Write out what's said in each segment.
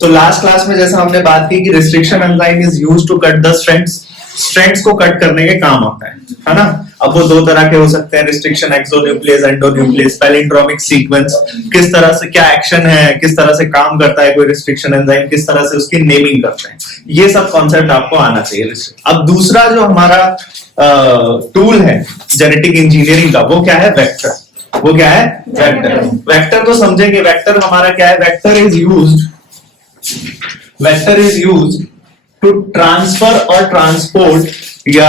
तो last class में जैसा हमने बात की कि restriction enzyme is used to cut the strands को कट करने के काम आता है ना। अब वो दो तरह के हो सकते हैं, restriction exonuclease endonuclease, palindromic sequence, किस तरह से क्या एक्शन है, किस तरह से काम करता है कोई रिस्ट्रिक्शन एंजाइम, किस तरह से उसकी नेमिंग करते हैं, ये सब कॉन्सेप्ट आपको आना चाहिए। अब दूसरा जो हमारा टूल है जेनेटिक इंजीनियरिंग का, वो क्या है? वेक्टर। वो क्या है? वेक्टर। वेक्टर को समझेंगे। वेक्टर हमारा क्या है? Vector is used to transfer or transport the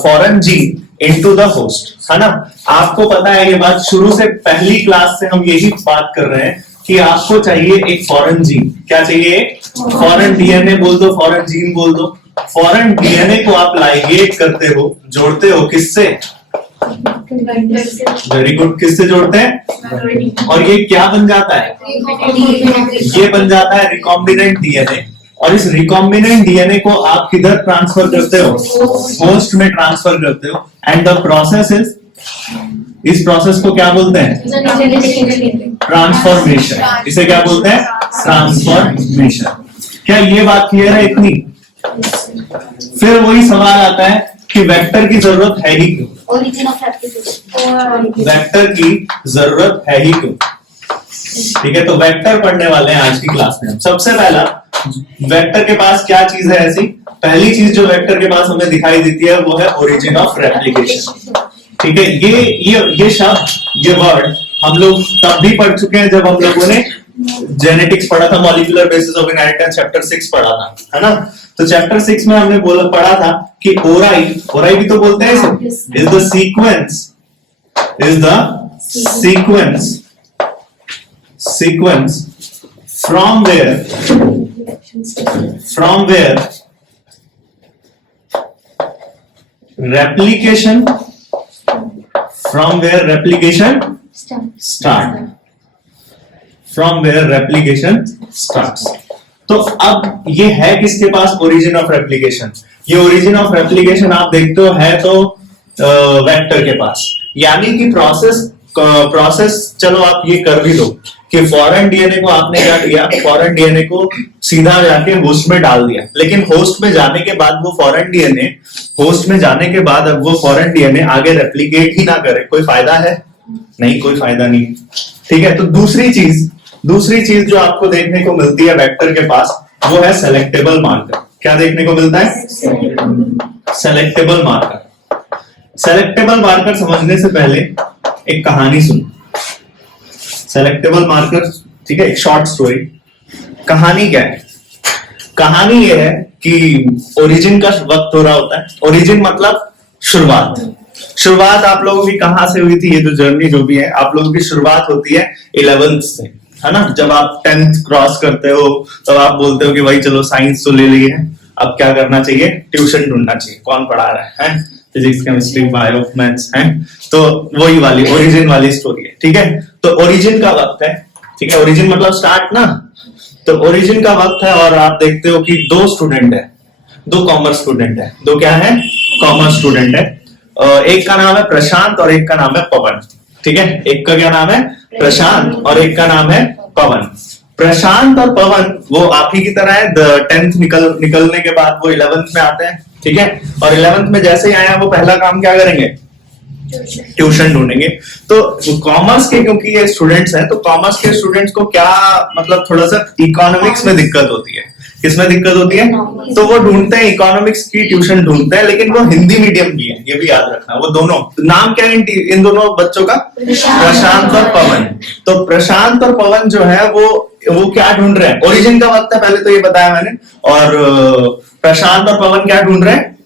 foreign gene into the host, है ना। आपको पता है ये बात, शुरू से पहली क्लास से हम यही बात कर रहे हैं कि आपको चाहिए एक फॉरेन जीन। क्या चाहिए? फॉरेन डीएनए बोल दो, फॉरेन जीन बोल दो। फॉरेन डीएनए को आप लाइगेट करते हो, जोड़ते हो किससे? Very good. किससे जोड़ते हैं? और ये क्या बन जाता है? ये बन जाता है रिकॉम्बिनेंट डीएनए। और इस रिकॉम्बिनेंट डीएनए को आप किधर ट्रांसफर करते हो? होस्ट में ट्रांसफर करते हो। एंड द प्रोसेस इज, इस प्रोसेस को क्या बोलते हैं? ट्रांसफॉर्मेशन। इसे क्या बोलते हैं? ट्रांसफॉर्मेशन। क्या ये बात क्लियर है इतनी? फिर वही सवाल आता है कि वेक्टर की जरूरत है ही क्यों? वेक्टर की जरूरत है ही क्यों? ठीक है, तो वेक्टर पढ़ने वाले हैं आज की क्लास में। सबसे पहला, वेक्टर के पास क्या चीज है ऐसी? पहली चीज जो वेक्टर के पास हमें दिखाई देती है वो है ओरिजिन ऑफ रेप्लिकेशन। ठीक है, ये शब्द, ये वर्ड हम लोग तब भी पढ़ चुके हैं जब हम लोगों ने जेनेटिक्स पढ़ा था, molecular basis of inheritance chapter 6 पढ़ा था, है ना। तो चैप्टर 6 में हमने पढ़ा था कि ओराई भी तो बोलते हैं इसे, is the sequence from where replication starts। तो अब ये है किसके पास ओरिजिन ऑफ रेप्लिकेशन? ये ओरिजिन ऑफ रेप्लिकेशन आप देखते हो है तो वेक्टर के पास। यानी कि प्रोसेस चलो आप ये कर भी दो कि फॉरेन डीएनए को आपने क्या किया? फॉरेन डीएनए को सीधा जाके होस्ट में डाल दिया, लेकिन होस्ट में जाने के बाद वो फॉरेन डीएनए आगे रेप्लिकेट ही ना करे, कोई फायदा है? नहीं, कोई फायदा नहीं। ठीक है, तो दूसरी चीज जो आपको देखने को मिलती है वेक्टर के पास, वो है सेलेक्टेबल मार्कर। क्या देखने को मिलता है? सेलेक्टेबल मार्कर समझने से पहले एक कहानी सुनो। सेलेक्टेबल मार्कर, ठीक है, एक शॉर्ट स्टोरी। कहानी क्या है? कहानी ये है कि ओरिजिन का वक्त हो रहा होता है। ओरिजिन मतलब शुरुआत आप लोगों की कहां से हुई थी? ये जो जर्नी जो भी है, आप लोगों की शुरुआत होती है 11th से, है ना। जब आप 10th क्रॉस करते हो तब आप बोलते हो कि भाई चलो साइंस तो ले ली है, अब क्या करना चाहिए? ट्यूशन ढूंढना चाहिए। कौन पढ़ा रहा है? फिजिक्स, केमिस्ट्री, बायो, मैथ्स है। तो वही वाली ओरिजिन वाली स्टोरी है। ठीक है, तो ओरिजिन का वक्त है। ठीक है, ओरिजिन मतलब स्टार्ट ना। तो ओरिजिन का वक्त है और आप देखते हो कि दो कॉमर्स स्टूडेंट है। दो क्या है? कॉमर्स स्टूडेंट है। एक का नाम है प्रशांत और एक का नाम है पवन। ठीक है, एक का क्या नाम है? प्रशांत और एक का नाम है पवन। प्रशांत और पवन वो आप ही की तरह है। 10th निकलने के बाद वो 11th में आते हैं। ठीक है, और 11th में जैसे ही आया वो पहला काम क्या करेंगे? ट्यूशन ढूंढेंगे। तो कॉमर्स के क्योंकि ये स्टूडेंट्स हैं, तो कॉमर्स के स्टूडेंट्स को क्या मतलब थोड़ा सा इकोनॉमिक्स में दिक्कत होती है। किसमें दिक्कत होती है? तो वो ढूंढते हैं, इकोनॉमिक्स की ट्यूशन ढूंढते हैं, लेकिन वो हिंदी मीडियम की है, ये भी याद रखना। वो दोनों, नाम क्या है इन दोनों बच्चों का? प्रशांत और पवन। तो प्रशांत और पवन जो है वो क्या ढूंढ रहे हैं? ओरिजिन का वक्त है पहले तो ये बताया मैंने। और प्रशांत और पवन क्या ढूंढ रहे हैं?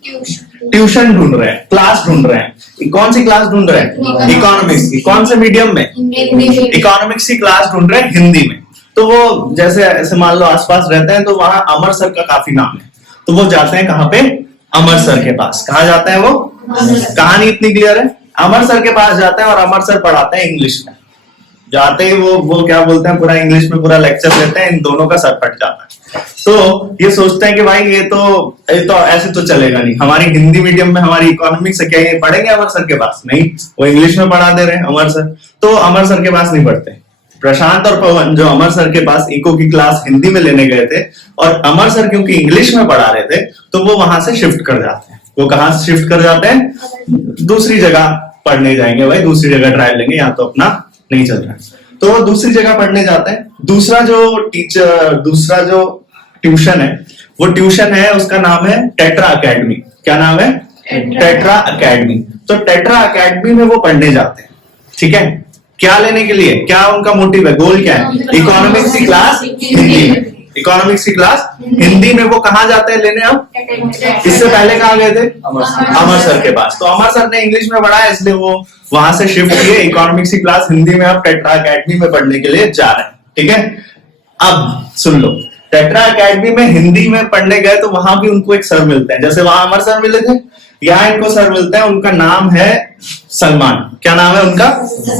ट्यूशन ढूंढ रहे हैं, क्लास ढूंढ रहे हैं। कौन सी क्लास ढूंढ रहे हैं? इकोनॉमिक्स की। कौन से मीडियम में? इकोनॉमिक्स की क्लास ढूंढ रहे हैं हिंदी में। तो वो जैसे ऐसे मान लो आसपास रहते हैं, तो वहां अमर सर का काफी नाम है, तो वो जाते हैं कहाँ पे? अमर सर के पास। कहाँ जाते हैं वो? कहानी इतनी क्लियर है। अमर सर के पास जाते हैं और अमर सर पढ़ाते हैं इंग्लिश में। जाते ही वो क्या बोलते हैं, पूरा इंग्लिश में पूरा लेक्चर लेते हैं, इन दोनों का सर फट जाता है। तो ये सोचते हैं कि भाई ये तो ऐसे तो चलेगा नहीं, हमारी हिंदी मीडियम में हमारी इकोनॉमिक्स है, क्या ये पढ़ेंगे अमर सर के पास? नहीं, वो इंग्लिश में पढ़ा दे रहे हैं अमर सर। तो अमर सर के पास नहीं पढ़ते, प्रशांत और पवन जो अमर सर के पास इको की क्लास हिंदी में लेने गए थे, और अमर सर क्योंकि इंग्लिश में पढ़ा रहे थे तो वो वहां से शिफ्ट कर जाते हैं। वो कहां से शिफ्ट कर जाते हैं? दूसरी जगह पढ़ने जाएंगे भाई, दूसरी जगह ट्रायल लेंगे, यहाँ तो अपना नहीं चल रहा है, तो वो दूसरी जगह पढ़ने जाते हैं। दूसरा जो ट्यूशन है, वो ट्यूशन है, उसका नाम है टेट्रा अकेडमी। क्या नाम है? Tetra academy. तो टेट्रा अकेडमी में वो पढ़ने जाते हैं, ठीक है। क्या लेने के लिए? क्या उनका मोटिव है, गोल क्या है? इकोनॉमिक्स की क्लास हिंदी में। इकोनॉमिक्स की क्लास हिंदी में वो कहाँ जाते हैं लेने? अब इससे पहले कहाँ गए थे? अमर सर के पास। तो अमर सर ने इंग्लिश में पढ़ा है, इसलिए वो वहां से शिफ्ट किए इकोनॉमिक्स की क्लास हिंदी में अब टेट्रा अकेडमी में पढ़ने के लिए जा रहे हैं, ठीक है। अब सुन लो, टेट्रा अकेडमी में हिंदी में पढ़ने गए तो वहां भी उनको एक सर मिलते हैं, जैसे वहां अमर सर मिले थे, यहाँ इनको सर मिलते हैं। उनका नाम है सलमान। क्या नाम है उनका?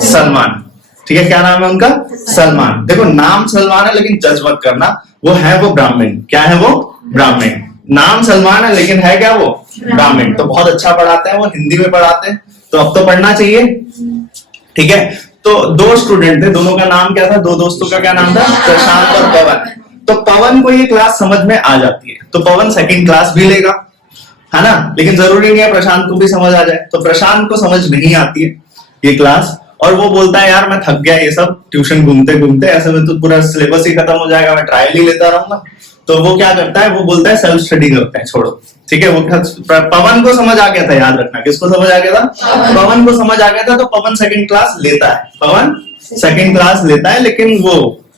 सलमान, ठीक है। क्या नाम है उनका? सलमान। देखो नाम सलमान है लेकिन जज मत करना, वो ब्राह्मण। क्या है वो? ब्राह्मण। नाम सलमान है लेकिन है क्या वो? ब्राह्मण। तो बहुत अच्छा पढ़ाते हैं वो, हिंदी में पढ़ाते हैं, तो अब तो पढ़ना चाहिए, ठीक है। तो 2 स्टूडेंट थे, दोनों का नाम क्या था? 2 दोस्तों का क्या नाम था? प्रशांत और पवन। तो पवन को ये क्लास समझ में आ जाती है, तो पवन सेकंड क्लास भी लेगा, है ना। लेकिन जरूरी नहीं है प्रशांत को भी समझ आ जाए। तो प्रशांत को समझ नहीं आती है ये क्लास, और वो बोलता है यार मैं थक गया ये सब ट्यूशन घूमते घूमते, ऐसे में तो पूरा सिलेबस ही खत्म हो जाएगा, मैं ट्रायल ही लेता रहूंगा। तो वो क्या करता है? वो बोलता है सेल्फ स्टडी करते हैं, छोड़ो, ठीक है। वो पवन को समझ आ गया था, याद रखना, किसको समझ आ गया था? पवन को समझ आ गया था। तो पवन सेकंड क्लास लेता है, पवन सेकंड क्लास लेता है, लेकिन वो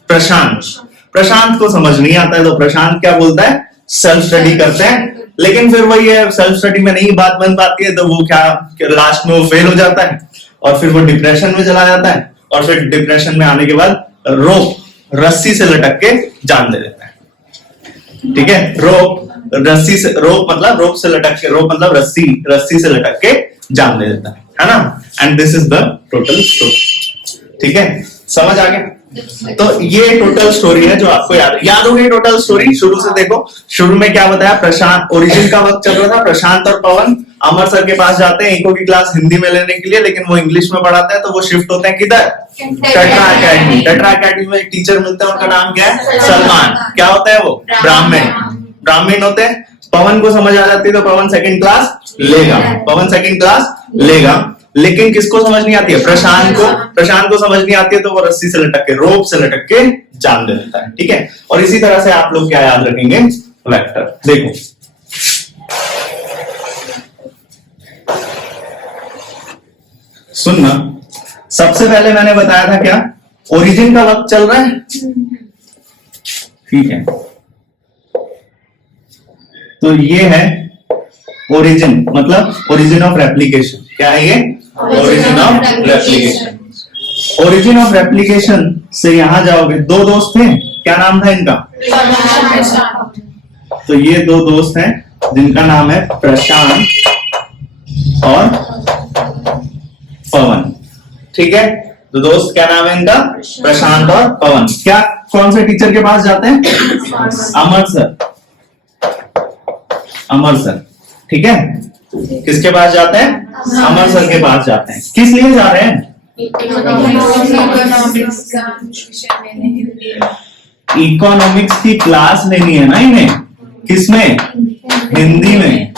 प्रशांत को समझ नहीं आता है। तो प्रशांत क्या बोलता है? सेल्फ स्टडी करते हैं। लेकिन फिर वही है, सेल्फ स्टडी में नहीं बात बन पाती है, तो वो क्या लास्ट में वो फेल हो जाता है, और फिर वो डिप्रेशन में चला जाता है, और फिर डिप्रेशन में आने के बाद रस्सी से लटक के जान दे देता है, ठीक है। रस्सी से लटक के जान दे देता है ना। And this is the total story, ठीक है। समझ आ गया? तो ये टोटल स्टोरी है जो आपको याद हो गई। टोटल स्टोरी शुरू से देखो, शुरू में क्या बताया? प्रशांत, ओरिजिन का वक्त चल रहा था, प्रशांत और पवन अमर सर के पास जाते हैं इको की क्लास हिंदी में लेने के लिए, लेकिन वो इंग्लिश में पढ़ाते हैं, तो वो शिफ्ट होते हैं किधर? Tetra academy. टेट्रा अकेडमी में एक टीचर मिलते हैं, उनका नाम क्या है? सलमान। क्या होता है वो? ब्राह्मण होते हैं। पवन को समझ आ जाती है तो पवन सेकंड क्लास लेगा, लेकिन किसको समझ नहीं आती है? प्रशांत को समझ नहीं आती है, तो वो रस्सी से लटक के, रोप से लटक के जान दे देता है, ठीक है। और इसी तरह से आप लोग क्या याद रखेंगे? वेक्टर। देखो सुनना, सबसे पहले मैंने बताया था क्या? ओरिजिन का वक्त चल रहा है, ठीक है। तो ये है ओरिजिन, मतलब ओरिजिन ऑफ रेप्लिकेशन। क्या है ये? Origin of replication. Origin of replication से यहां जाओगे, 2 दोस्त थे, क्या नाम था इनका? तो ये 2 दोस्त हैं जिनका नाम है प्रशांत और पवन, ठीक है। तो दोस्त क्या नाम है इनका? प्रशांत और पवन। क्या कौन से टीचर के पास जाते हैं? अमर सर, ठीक है। किसके पास जाते हैं? अमर सर के पास जाते हैं। किस लिए जा रहे हैं? इकोनॉमिक्स की क्लास लेनी है ना इन्हें। किसमें? हिंदी में,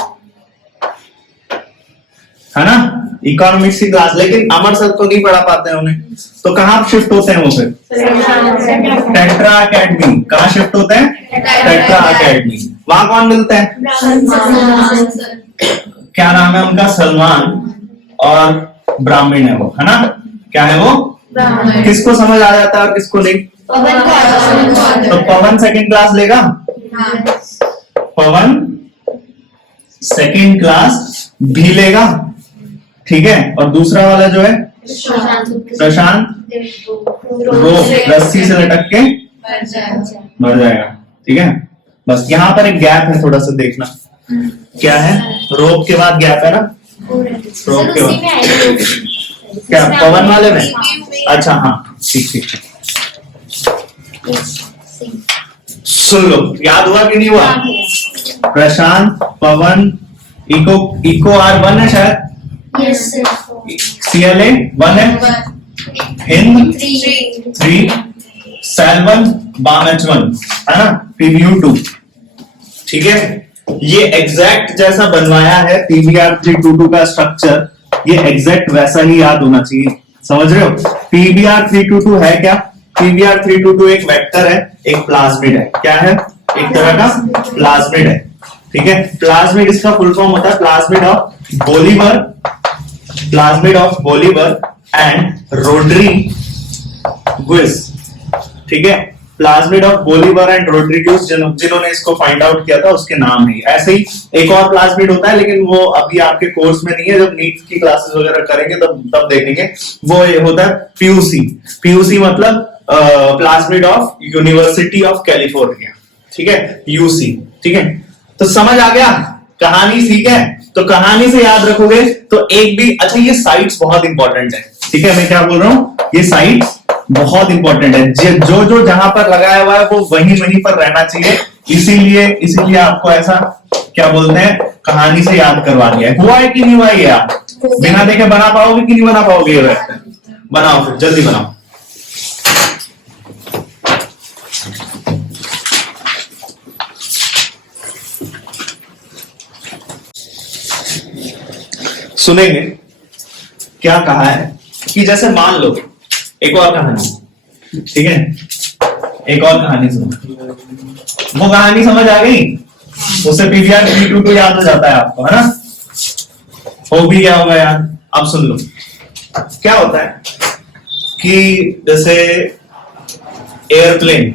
है ना। इकोनॉमिक्स की क्लास, लेकिन अमर सर तो नहीं पढ़ा पाते हैं उन्हें, तो कहाँ शिफ्ट होते हैं वो? फिर टेट्रा अकेडमी। कहाँ शिफ्ट होते हैं? Tetra academy. वहां कौन मिलते हैं? क्या नाम है उनका? सलमान, और ब्राह्मण है वो, है ना। क्या है वो? किसको समझ आ जाता है और किसको नहीं? तो पवन सेकंड क्लास लेगा, पवन सेकंड क्लास भी लेगा, ठीक है। और दूसरा वाला जो है प्रशांत, वो रस्सी से लटक के मर जाएगा, ठीक है। बस यहाँ पर एक गैप है, थोड़ा सा देखना क्या है। रोप के बाद गैप है ना, रोप के बाद क्या पवन वाले में? अच्छा हाँ, ठीक। सुन लो, याद हुआ कि नहीं हुआ? प्रशांत, पवन, इको R1 है शायद, CLA 1 है, हिंद 3 3, सेल 1, बाम H1, है ना, PbU2। ठीक है, ये एग्जैक्ट जैसा बनवाया है PbR322 का स्ट्रक्चर, ये एग्जैक्ट वैसा ही याद होना चाहिए। समझ रहे हो? PbR322 है क्या? PbR322 एक वेक्टर है, एक प्लाज्मिड है। क्या है? एक तरह का प्लाज्मिड है। ठीक है, प्लाज्मिड इसका फुल फॉर्म होता है plasmid of Bolivar, plasmid of Bolivar and Rodriguez. ठीक है, plasmid of Bolivar and Rodriguez जिन्होंने इसको फाइंड आउट किया था उसके नाम है। ऐसे ही एक और प्लाज्मिड होता है, लेकिन वो अभी आपके कोर्स में नहीं है, जब नीट की क्लासेस वगैरह करेंगे तब देखेंगे। वो ये होता है पीयूसी। पीयूसी मतलब plasmid of university of California. ठीक है, यूसी। ठीक है, तो समझ आ गया कहानी? ठीक है, तो कहानी से याद रखोगे तो एक भी, अच्छा ये साइट्स बहुत इंपॉर्टेंट है। ठीक है, मैं क्या बोल रहा हूं, ये साइट्स बहुत इंपॉर्टेंट है। जो जो जहां पर लगाया हुआ है वो वहीं पर रहना चाहिए। इसीलिए आपको ऐसा क्या बोलते हैं, कहानी से याद करवा दिया है। हुआ है कि नहीं हुआ? ये आप बिना देखे बना पाओगे कि नहीं बना पाओगे? ये बनाओ, फिर जल्दी बनाओ। सुनेंगे क्या कहा है कि जैसे मान लो एक और कहानी। ठीक है, एक और कहानी सुनो। वो कहानी समझ आ गई? उससे PbR322 याद हो जाता है आपको, है ना? हो भी क्या होगा यार? अब सुन लो क्या होता है कि जैसे एयरप्लेन,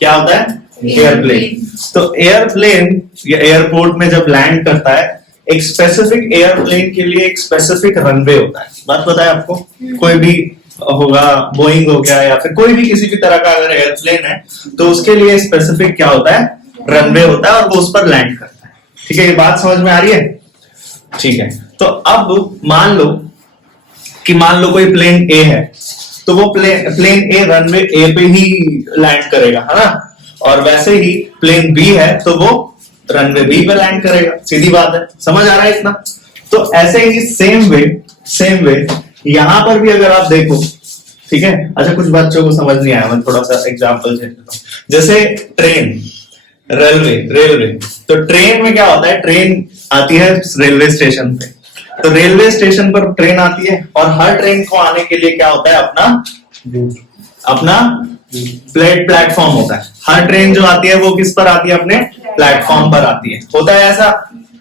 क्या होता है? एयरप्लेन। तो एयरप्लेन या एयरपोर्ट में जब लैंड करता है, एक स्पेसिफिक एयरप्लेन के लिए एक स्पेसिफिक रनवे होता है। बात पता है आपको? कोई भी होगा, बोइंग हो गया या फिर कोई भी किसी भी तरह का अगर एयरप्लेन है तो उसके लिए स्पेसिफिक क्या होता है? रनवे होता है, और वो उस पर लैंड करता है। ठीक है, ये बात समझ में आ रही है? ठीक है, तो अब मान लो कोई प्लेन ए है, तो वो प्लेन ए रनवे ए पे ही लैंड करेगा, है ना? और वैसे ही प्लेन बी है तो वो रनवे बी पे लैंड करेगा। सीधी बात है, समझ आ रहा है इतना? तो ऐसे ही सेम वे यहां पर भी अगर आप देखो, ठीक है। अच्छा, कुछ बच्चों को समझ नहीं आया, मैं थोड़ा सा एग्जांपल दे देता हूं। जैसे ट्रेन, रेलवे, तो ट्रेन में क्या होता है? ट्रेन आती है रेलवे स्टेशन पे, तो रेलवे स्टेशन पर ट्रेन आती है, और हर ट्रेन को आने के लिए क्या होता है? अपना प्लेटफॉर्म होता है। हर ट्रेन जो आती है वो किस पर आती है? अपने प्लेटफॉर्म पर आती है। होता है ऐसा,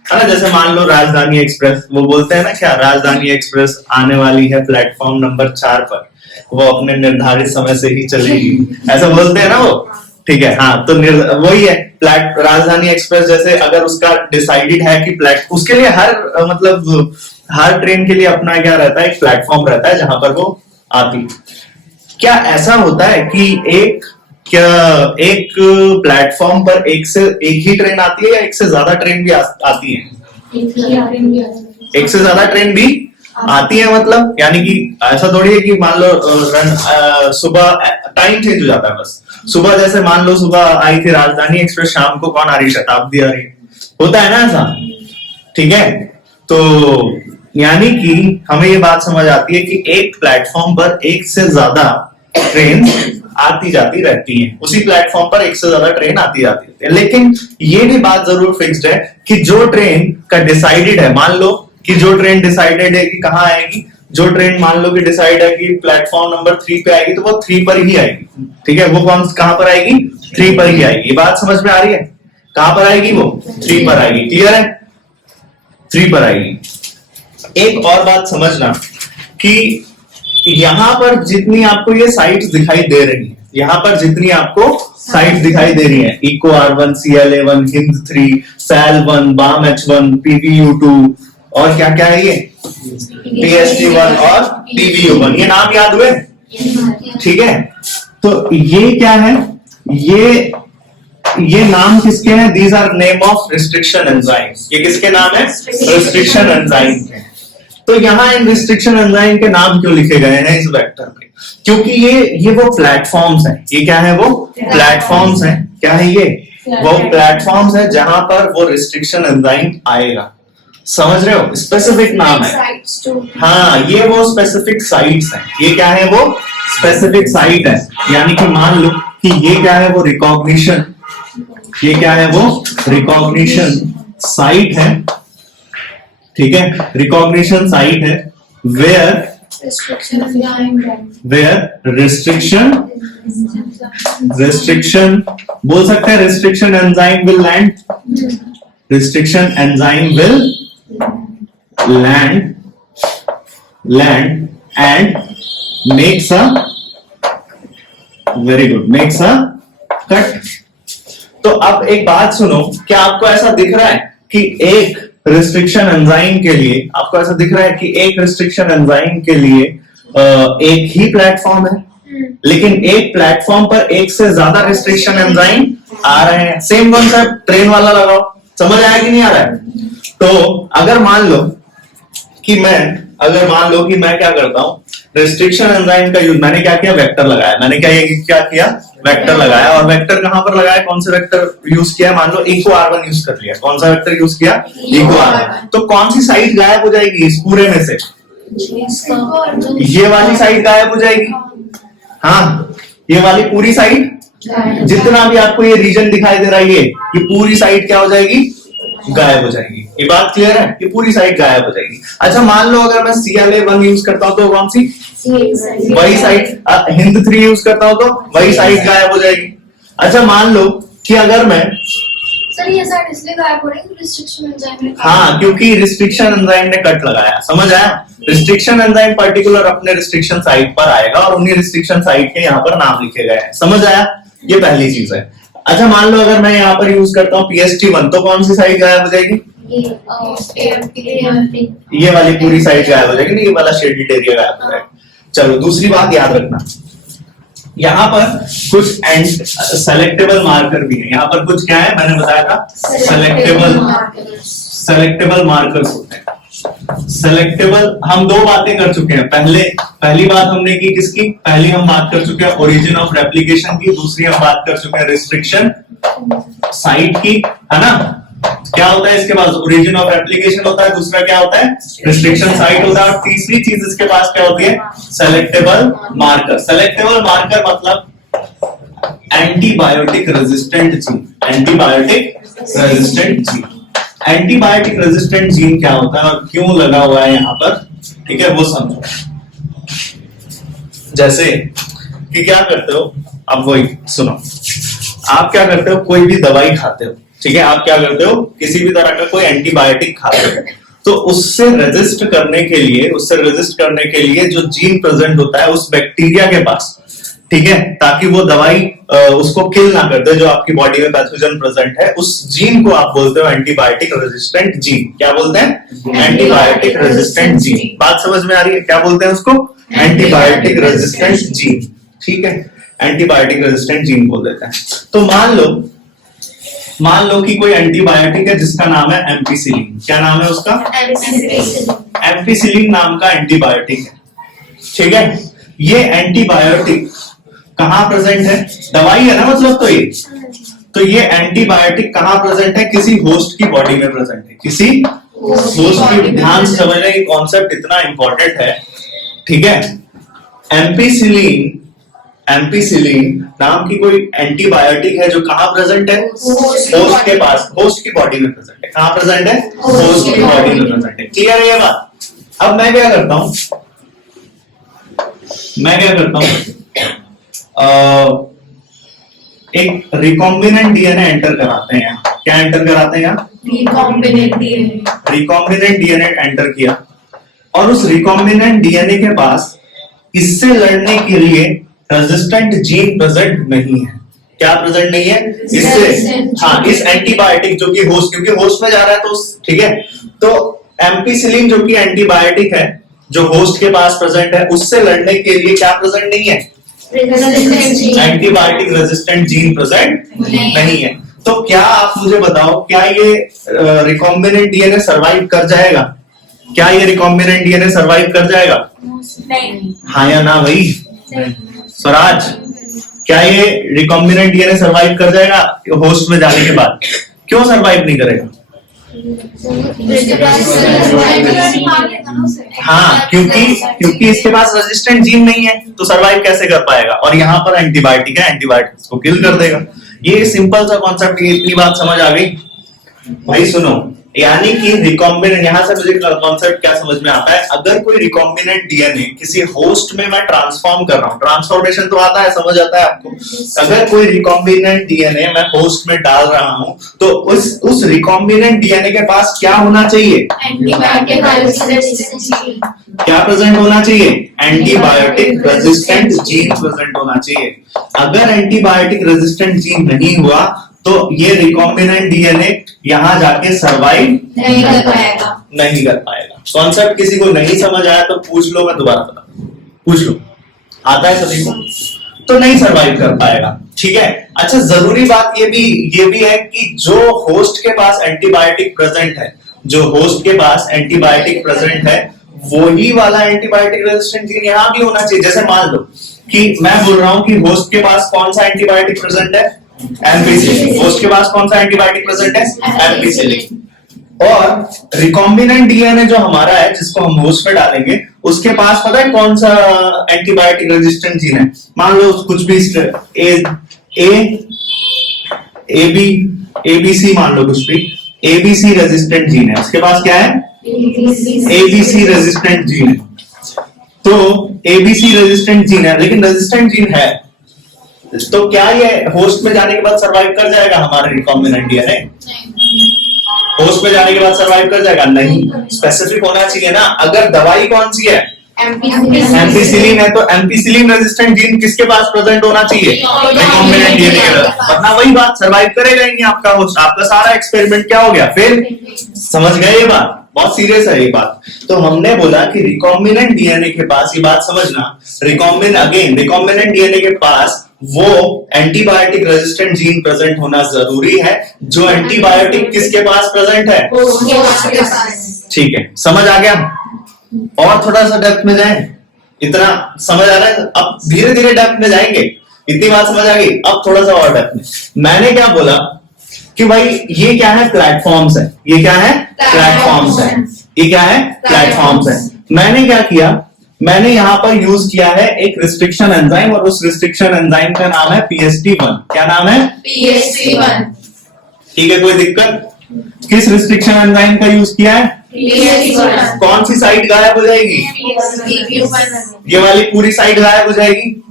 है ना? जैसे मान लो राजधानी एक्सप्रेस, वो बोलते हैं ना क्या, राजधानी एक्सप्रेस आने वाली है प्लेटफॉर्म नंबर 4 पर, वो अपने निर्धारित समय से ही चलेगी, ऐसा बोलते हैं ना वो। ठीक है, हाँ, तो वही है राजधानी एक्सप्रेस। जैसे अगर उसका डिसाइडेड है कि उसके लिए हर ट्रेन के लिए अपना क्या रहता है? एक प्लेटफॉर्म रहता है जहां पर वो आती। क्या ऐसा होता है कि एक प्लेटफॉर्म पर एक ही ट्रेन आती है, या एक से ज्यादा ट्रेन भी आती है? एक से ज्यादा ट्रेन भी आती है। मतलब यानी कि ऐसा थोड़ी है कि मान लो सुबह टाइम चेंज हो जाता है बस। सुबह जैसे मान लो सुबह आई थी राजधानी एक्सप्रेस, शाम को कौन आ रही है? शताब्दी आ रही है। होता है ना ऐसा? ठीक है, तो यानी कि हमें ये बात समझ आती है कि एक प्लेटफॉर्म पर एक से ज्यादा ट्रेन आती जाती रहती है। उसी प्लेटफॉर्म पर एक से ज्यादा ट्रेन आती जाती है। लेकिन ये भी बात जरूर फिक्स्ड है कि जो ट्रेन का डिसाइडेड है, मान लो कि जो ट्रेन डिसाइडेड है कि कहाँ आएगी, जो ट्रेन मान लो कि डिसाइड है कि प्लेटफॉर्म नंबर 3 पे आएगी, तो वो 3 पर ही आएगी। ठीक है, वो कहां पर आएगी? 3 पर ही आएगी। ये बात समझ में आ रही है? कहां पर आएगी? वो 3 पर आएगी। क्लियर है? 3 पर आएगी। एक और बात समझना कि यहां पर जितनी आपको ये साइट्स दिखाई दे रही है, यहां पर जितनी आपको साइट्स दिखाई दे रही है, eco R1, CLA1, Hind 3, SAL1, balm H1, PbU2 और क्या क्या है ये? PST1 और PbU1। ये नाम याद हुए? ठीक है, तो ये क्या है? ये नाम किसके हैं? These are name of restriction enzyme. ये किसके नाम है? रिस्ट्रिक्शन एंजाइम के। तो यहाँ इन रिस्ट्रिक्शन एंजाइम के नाम क्यों लिखे गए हैं इस वेक्टर पे? क्योंकि ये वो प्लेटफॉर्म्स हैं। ये क्या है? वो प्लेटफॉर्म्स हैं। क्या है ये? वो प्लेटफॉर्म्स है जहां पर वो रिस्ट्रिक्शन एंजाइम आएगा। समझ रहे हो, स्पेसिफिक नाम है। हाँ, ये वो स्पेसिफिक साइट्स हैं। ये क्या है, वो स्पेसिफिक साइट है। यानी कि मान लो कि ये क्या है, वो रिकॉग्निशन, ये क्या है, वो रिकॉग्निशन साइट है। ठीक है, रिकॉग्निशन साइट है वेयर रिस्ट्रिक्शन बोल सकते हैं, restriction enzyme will land, restriction enzyme will land and makes a very good makes a cut। तो अब एक बात सुनो, क्या आपको ऐसा दिख रहा है कि एक रिस्ट्रिक्शन एंजाइम के लिए, आपको ऐसा दिख रहा है कि एक रिस्ट्रिक्शन एंजाइम के लिए एक ही प्लेटफॉर्म है, लेकिन एक प्लेटफॉर्म पर एक से ज्यादा रिस्ट्रिक्शन एंजाइम आ रहे हैं। सेम कॉन्सेप्ट, ट्रेन वाला लगाओ, समझ आया कि नहीं आ रहा है? तो अगर मान लो कि मैं क्या करता हूं, रिस्ट्रिक्शन एंजाइम का यूज, मैंने क्या किया, वेक्टर लगाया। मैंने क्या किया, वेक्टर लगाया। और वेक्टर कहां पर लगाया, कौन सा वेक्टर यूज किया, मान लो इको R1 यूज कर लिया। कौन सा वेक्टर यूज किया, इको R1। तो कौन सी साइड गायब हो जाएगी इस पूरे में से, ये वाली साइड गायब हो जाएगी। हाँ, ये वाली पूरी साइड, जितना भी आपको ये रीजन दिखाई दे रहा है, ये पूरी साइड क्या हो जाएगी, गायब हो जाएगी। ये बात क्लियर है, ये पूरी साइड गायब हो जाएगी। अच्छा, मान लो अगर मैं CLA1 यूज करता हूं तो कौन सी, वही साइड। हिंद 3 यूज करता हूं तो वही साइड गायब हो जाएगी। अच्छा, मान लो कि अगर मैं, सर ये साइड इसलिए गायब हो रही है रिस्ट्रिक्शन एंजाइम ने, हाँ, क्योंकि रिस्ट्रिक्शन एंजाइम ने कट लगाया। समझ आया? रिस्ट्रिक्शन एंजाइम पर्टिकुलर अपने रिस्ट्रिक्शन साइट पर आएगा और उन्हीं रिस्ट्रिक्शन साइट के यहाँ पर नाम लिखे गए हैं। समझ आया? ये पहली चीज है। अच्छा, मान लो अगर मैं यहाँ पर यूज करता हूँ PST1 तो कौन सी साइड गायब हो जाएगी, ये वाली पूरी साइड गायब हो जाएगी, ये वाला शेडेड एरिया गायब हो जाएगा। चलो, दूसरी बात याद रखना, यहाँ पर कुछ सेलेक्टेबल मार्कर भी है। यहाँ पर कुछ क्या है, मैंने बताया था, सेलेक्टेबल मार्कर्स होते हैं। सेलेक्टेबल, हम दो बातें कर चुके हैं। पहली बात हमने की किसकी, पहली हम बात कर चुके हैं ओरिजिन ऑफ रेप्लिकेशन की, दूसरी हम बात कर चुके हैं रिस्ट्रिक्शन साइट की, है ना। क्या होता है इसके पास, ओरिजिन ऑफ रेप्लिकेशन होता है, दूसरा क्या होता है, रिस्ट्रिक्शन साइट होता है, और तीसरी चीज इसके पास क्या होती है, सेलेक्टेबल मार्कर। सेलेक्टेबल मार्कर मतलब antibiotic resistant gene. Antibiotic resistant gene, antibiotic resistant gene क्या होता है और क्यों लगा हुआ है यहाँ पर, ठीक है, वो समझो। जैसे कि क्या करते हो, अब वही सुनो, आप क्या करते हो, कोई भी दवाई खाते हो, ठीक है, आप क्या करते हो, किसी भी तरह का कोई एंटीबायोटिक खाते हो, तो उससे रेजिस्ट करने के लिए जो जीन प्रेजेंट होता है उस बैक्टीरिया के पास, ठीक है, ताकि वो दवाई उसको किल ना कर दे, जो आपकी बॉडी में पैथोजन प्रेजेंट है, उस जीन को आप बोलते हो एंटीबायोटिक रेजिस्टेंट जीन। क्या बोलते हैं, एंटीबायोटिक रेजिस्टेंट जीन। बात समझ में आ रही है, क्या बोलते हैं उसको, एंटीबायोटिक रेजिस्टेंट जीन, ठीक है, एंटीबायोटिक रेजिस्टेंट जीन बोल देते हैं। तो मान लो कि कोई एंटीबायोटिक है जिसका नाम है एम्पिसिलिन। क्या नाम है उसका, एम्पिसिलिन नाम का एंटीबायोटिक है, ठीक है। ये एंटीबायोटिक कहां प्रेजेंट है, दवाई है ना मतलब, तो ये एंटीबायोटिक कहां प्रेजेंट है, किसी होस्ट की बॉडी में प्रेजेंट है, किसी होस्ट की। ध्यान से समझने की कॉन्सेप्ट इतना इंपॉर्टेंट है, ठीक है। एम्पिसिलिन नाम की कोई एंटीबायोटिक है जो कहां प्रेजेंट है, होस्ट के पास, होस्ट की बॉडी में प्रेजेंट है। कहां प्रेजेंट है, होस्ट की बॉडी में प्रेजेंट है। क्लियर है ये बात? अब मैं क्या करता हूं, एक रिकॉम्बिनेंट डीएनए एंटर कराते हैं यहाँ। क्या एंटर कराते हैं यहाँ, रिकॉम्बिनेंट डीएनए एंटर किया, और उस रिकॉम्बिनेंट डीएनए के पास इससे लड़ने के लिए रेजिस्टेंट जीन प्रेजेंट नहीं है। क्या प्रेजेंट नहीं है, इससे, हाँ, इस एंटीबायोटिक जो कि होस्ट, क्योंकि होस्ट में जा रहा है तो, ठीक है, तो एम्पिसिलिन जो कि एंटीबायोटिक है जो होस्ट के पास प्रेजेंट है, उससे लड़ने के लिए क्या प्रेजेंट नहीं है, एंटीबायोटिक रेजिस्टेंट जीन प्रेजेंट नहीं है। तो क्या आप मुझे बताओ, क्या ये रिकॉम्बिनेंट डीएनए सर्वाइव कर जाएगा, क्या ये रिकॉम्बिनेंट डीएनए सर्वाइव कर जाएगा, नहीं, हाँ या ना भाई, स्वराज, क्या ये रिकॉम्बिनेंट डीएनए सर्वाइव कर जाएगा होस्ट में जाने के बाद? क्यों सर्वाइव नहीं करेगा, हाँ, क्योंकि इसके पास रेजिस्टेंट जीन नहीं है तो सरवाइव कैसे कर पाएगा, और यहाँ पर एंटीबायोटिक है, एंटीबायोटिक उसको किल कर देगा। ये सिंपल सा कॉन्सेप्ट, ये इतनी बात समझ आ गई भाई। सुनो, यानी कि रिकॉम्बिनेंट, यहां से मुझे कॉन्सेप्ट क्या समझ में आता है, अगर कोई रिकॉम्बिनेंट डीएनए किसी होस्ट में मैं ट्रांसफॉर्म कर रहा हूं, ट्रांसफॉर्मेशन तो आता है, समझ आता है आपको। अगर कोई रिकॉम्बिनेंट डीएनए मैं होस्ट में डाल रहा हूं तो उस रिकॉम्बिनेंट डीएनए के पास क्या होना चाहिए, क्या प्रेजेंट होना चाहिए, एंटीबायोटिक रेजिस्टेंट जीन प्रेजेंट होना चाहिए। अगर एंटीबायोटिक रेजिस्टेंट जीन नहीं हुआ तो ये रिकॉम्बिनेंट डीएनए यहां जाके सरवाइव नहीं कर पाएगा। कॉन्सेप्ट किसी को नहीं समझ आया तो पूछ लो, मैं दोबारा बता, पूछ लो, आता है सभी को, तो नहीं सरवाइव कर पाएगा। ठीक है, अच्छा जरूरी बात ये भी है कि जो होस्ट के पास एंटीबायोटिक प्रेजेंट है, जो होस्ट के पास एंटीबायोटिक प्रेजेंट है, वही वाला एंटीबायोटिक रेजिस्टेंट जीन यहां भी होना चाहिए। जैसे मान लो कि मैं बोल रहा हूं कि होस्ट के पास कौन सा एंटीबायोटिक प्रेजेंट है, एम्पिसिलिन। होस्ट के पास कौन सा एंटीबायोटिक प्रेजेंट है, एम्पिसिलिन। और रिकॉम्बिनेंट डीएनए जो हमारा है, जिसको हम होस्ट पे डालेंगे, उसके पास पता है कौन सा एंटीबायोटिक रेजिस्टेंट जीन है। मान लो कुछ भी एबीसी मान लो, कुछ भी एबीसी रेजिस्टेंट जीन है, उसके पास क्या है, एबीसी रेजिस्टेंट जीन है। तो एबीसी रेजिस्टेंट जीन है, लेकिन रेजिस्टेंट जीन है, तो क्या ये होस्ट में जाने के बाद सरवाइव कर जाएगा हमारे रिकॉम्बिनेंट डीएनए? होस्ट में जाने के बाद सरवाइव कर जाएगा? नहीं, स्पेसिफिक होना चाहिए ना। अगर दवाई कौन सी है, एम्पिसिलिन है, तो एम्पिसिलिन रेजिस्टेंट जीन किसके पास प्रेजेंट होना चाहिए, रिकॉम्बिनेंट डीएनए के पास, वरना वही बात, सरवाइव करेगा ही नहीं आपका होस्ट। आपका सारा एक्सपेरिमेंट क्या हो गया फिर? समझ गए ये बात? बहुत सीरियस है ये बात। तो हमने बोला कि रिकॉम्बिनेंट डीएनए के पास, ये बात समझना, रिकॉम्बिनेंट डीएनए के पास वो एंटीबायोटिक रेजिस्टेंट जीन प्रेजेंट होना जरूरी है, जो एंटीबायोटिक किसके पास प्रेजेंट है, ठीक है, समझ आ गया? और थोड़ा सा डेप्थ में जाए, इतना समझ आ रहा है? अब धीरे धीरे डेप्थ में जाएंगे, इतनी बात समझ आ गई, अब थोड़ा सा और डेप्थ में। मैंने क्या बोला कि भाई ये क्या है, प्लेटफॉर्म्स है, ये क्या है, प्लेटफॉर्म्स है, ये क्या है, प्लेटफॉर्म्स है। मैंने क्या किया, मैंने यहां पर यूज किया है एक रिस्ट्रिक्शन एंजाइम, और उस रिस्ट्रिक्शन एंजाइम का नाम है PST1। क्या नाम है, PST1। ठीक है, कोई दिक्कत? किस रिस्ट्रिक्शन एंजाइम का यूज किया है, PST1। कौन सी साइड गायब हो जाएगी, ये वाली पूरी साइड गायब हो जाएगी।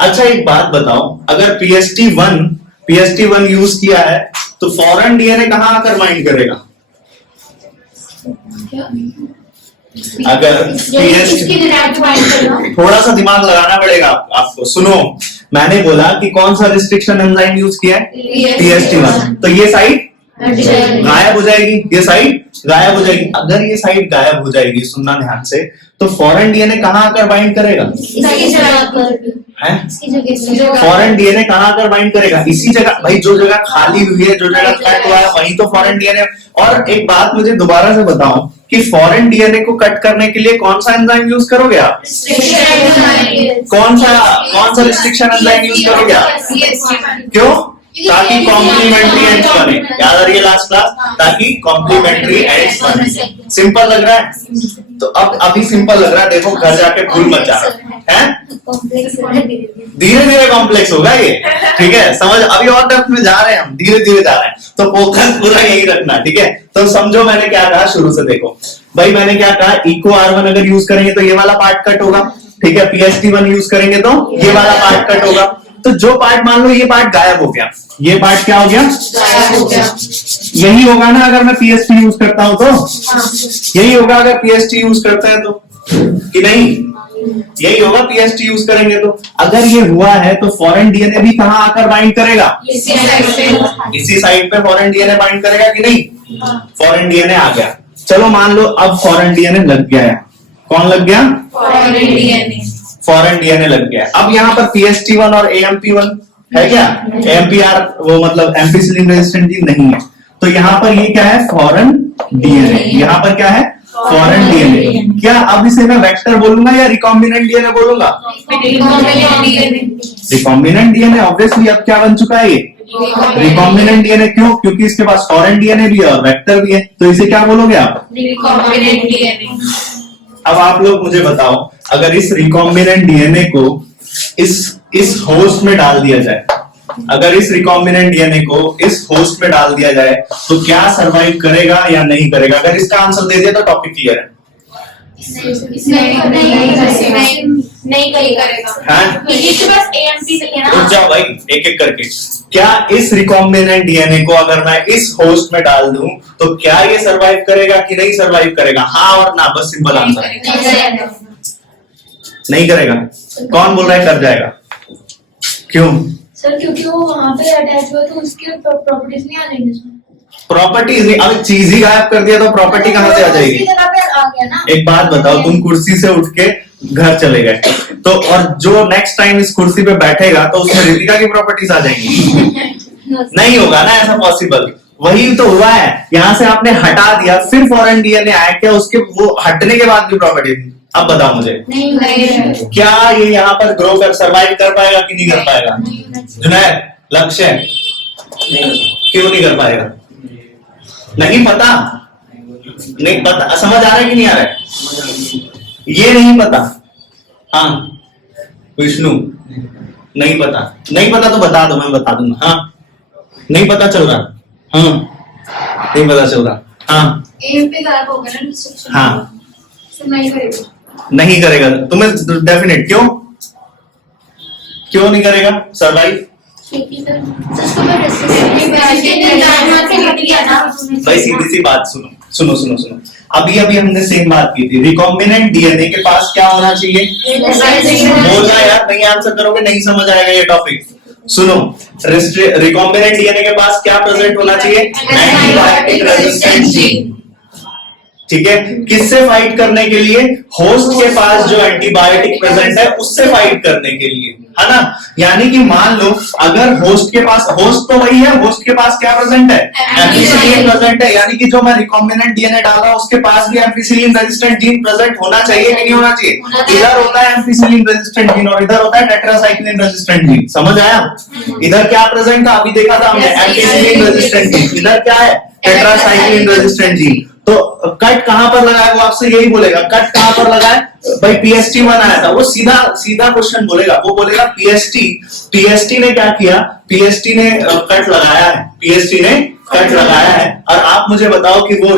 अच्छा एक बात बताओ, अगर PST1 यूज किया है तो फॉरेन डीएनए कहां आकर बाइंड करेगा? अगर थोड़ा सा दिमाग लगाना पड़ेगा आपको। सुनो, मैंने बोला कि कौन सा रिस्ट्रिक्शन एंजाइम यूज किया है, PST1, तो ये साइड गायब हो जाएगी, ये साइड गायब हो जाएगी। अगर ये साइड गायब हो जाएगी, सुनना ध्यान से, तो फॉरेन डीएनए कहां आकर बाइंड करेगा, फॉरेन डीएनए कहां आकर बाइंड करेगा, इसी जगह। भाई जो जगह खाली हुई है, जो जगह कट हुआ है, वहीं तो फॉरेन डीएनए। और एक बात मुझे दोबारा से बताओ कि फॉरेन डीएनए को कट करने के लिए कौन सा एंजाइम यूज करोगे आप, कौन सा रिस्ट्रिक्शन एंजाइम यूज करोगे आप? क्यों? ताकि कॉम्प्लीमेंट्री एंड्स बने। याद आ रही है लास्ट क्लास? ताकि कॉम्प्लीमेंट्री एंड्स बने। सिंपल लग रहा है? तो अब अभी सिंपल लग रहा है, देखो घर जाके भूल मत जाना है, धीरे धीरे कॉम्प्लेक्स होगा ये, ठीक है? समझ, अभी और डेप्थ में जा रहे हैं हम, धीरे धीरे जा रहे हैं, तो फोकस पूरा यही रखना, ठीक है? तो समझो मैंने क्या कहा शुरू से। देखो भाई, मैंने क्या कहा, इको R1 अगर यूज करेंगे तो ये वाला पार्ट कट होगा, ठीक है? PST1 यूज करेंगे तो ये वाला पार्ट कट होगा। तो जो पार्ट, मान लो ये पार्ट गायब हो गया, ये पार्ट क्या हो गया, गायब हो गया। यही होगा ना अगर मैं PST यूज करता हूं तो? यही होगा अगर PST यूज करता है तो, कि नहीं? यही होगा PST यूज करेंगे तो। अगर ये हुआ है तो फॉरेन डीएनए भी कहां आकर बाइंड करेगा, इसी साइड पे फॉरेन डीएनए बाइंड करेगा कि नहीं? फॉरेन डीएनए आ गया। चलो मान लो अब फॉरेन डीएनए लग गया है। कौन लग गया? फॉरेन डीएनए लग गया। अब यहाँ पर PST1 और AMP1 है क्या? AMPR वो मतलब एम्पिसिलिन रेजिस्टेंट जीन नहीं है, तो यहाँ पर ये क्या है, फॉरेन डीएनए। यहाँ पर क्या है, फॉरेन डीएनए। क्या अब इसे मैं वेक्टर बोलूंगा या रिकॉम्बिनेंट डीएनए बोलूंगा? Recombinant DNA. ऑब्वियसली अब क्या बन चुका है, ये रिकॉम्बिनेंट डीएनए क्यों? क्योंकि इसके पास फॉरेन डीएनए भी है और वेक्टर भी है, तो इसे क्या बोलोगे आप? Recombinant DNA. अब आप लोग मुझे बताओ, अगर इस रिकॉम्बिनेंट डीएनए को इस होस्ट में डाल दिया जाए, अगर इस रिकॉम्बिनेंट डीएनए को इस होस्ट में डाल दिया जाए तो क्या सरवाइव करेगा या नहीं करेगा? अगर इसका आंसर दे दिया तो टॉपिक क्लियर है। नहीं करेगा। हाँ? इसके पास एएमपी नहीं है रुक ना। जाओ भाई, एक एक करके। क्या इस रिकॉम्बिनेंट डीएनए को अगर मैं इस होस्ट में डाल दूं तो क्या ये सरवाइव करेगा कि नहीं सरवाइव करेगा? हाँ और ना, बस सिंपल आंसर। नहीं करेगा। कौन बोल रहा है कर जाएगा? क्यों? सर क्योंकि वो वहाँ पे अटैच हुआ तो उसकी प्रॉपर्टीज नहीं आ जाएंगी उसमें। प्रॉपर्टीज नहीं, अब चीज ही गायब कर दिया तो प्रॉपर्टी कहां से आ जाएगी? उसकी जगह पे आ गया ना। एक बात बताओ, तुम कुर्सी से उठ के घर चले गए तो और जो नेक्स्ट टाइम इस कुर्सी पे बैठेगा तो उसमें रितिका की प्रॉपर्टीज आ जाएंगी? नहीं होगा ना ऐसा पॉसिबल। वही तो हुआ है, यहाँ से आपने हटा दिया फिर फॉरेन डीएनए आया, क्या उसके वो हटने के बाद भी प्रॉपर्टी थी? अब बताओ मुझे, नहीं। क्या ये यहाँ पर ग्रो कर सर्वाइव कर पाएगा कि नहीं कर पाएगा? जुनैद, लक्ष्य क्यों नहीं कर पाएगा? नहीं पता, नहीं पता। समझ आ रहा है कि नहीं आ रहा है? ये नहीं पता। हाँ विष्णु, नहीं पता। नहीं पता तो बता दो, मैं बता दूंगा। हाँ नहीं पता चल रहा। हाँ नहीं पता चल रहा। हाँ एएमपी गायब हो गया ना डिस्ट्रक्शन। हाँ सर नहीं करेगा। नहीं करेगा तुम्हें डेफिनेट। क्यों क्यों नहीं करेगा सरवाइव? क्योंकि सर उसको मैं डिस्ट्रक्शन भाई सीधी सी बात सुनो सुनो सुनो सुनो, अभी अभी हमने सेम बात की थी। रिकॉम्बिनेंट डीएनए के पास क्या होना चाहिए? बोलना यार, नहीं आंसर करोगे नहीं समझ आएगा ये टॉपिक। सुनो, रिकॉम्बिनेंट डीएनए के पास क्या प्रेजेंट होना चाहिए? Antibiotic resistant gene. ठीक है, किससे फाइट करने के लिए? होस्ट के पास जो एंटीबायोटिक प्रेजेंट है उससे फाइट करने के लिए, है ना? यानी कि मान लो अगर होस्ट के पास, होस्ट तो वही है, होस्ट के पास क्या प्रेजेंट है? एम्पिसिलिन प्रेजेंट है। यानी कि जो मैं रिकॉम्बिनेंट डीएनए डाला उसके पास भी एम्पिसिलिन रेजिस्टेंट जीन प्रेजेंट होना चाहिए कि नहीं होना चाहिए? इधर होता है एम्पिसिलिन रेजिस्टेंट जीन और इधर होता है टेट्रासाइक्लिन रेजिस्टेंट जीन। समझ आया? इधर क्या प्रेजेंट था अभी देखा था हमने? Ampicillin resistant gene. इधर क्या है? Tetracycline resistant gene. तो कट कहां पर लगाया? वो आपसे यही बोलेगा, कट कहां पर लगाया? भाई पीएसटी 1 आया था, वो सीधा सीधा क्वेश्चन बोलेगा, वो बोलेगा पीएसटी। पीएसटी ने क्या किया? पीएसटी ने कट लगाया है, पीएसटी ने कट लगाया है। और आप मुझे बताओ कि वो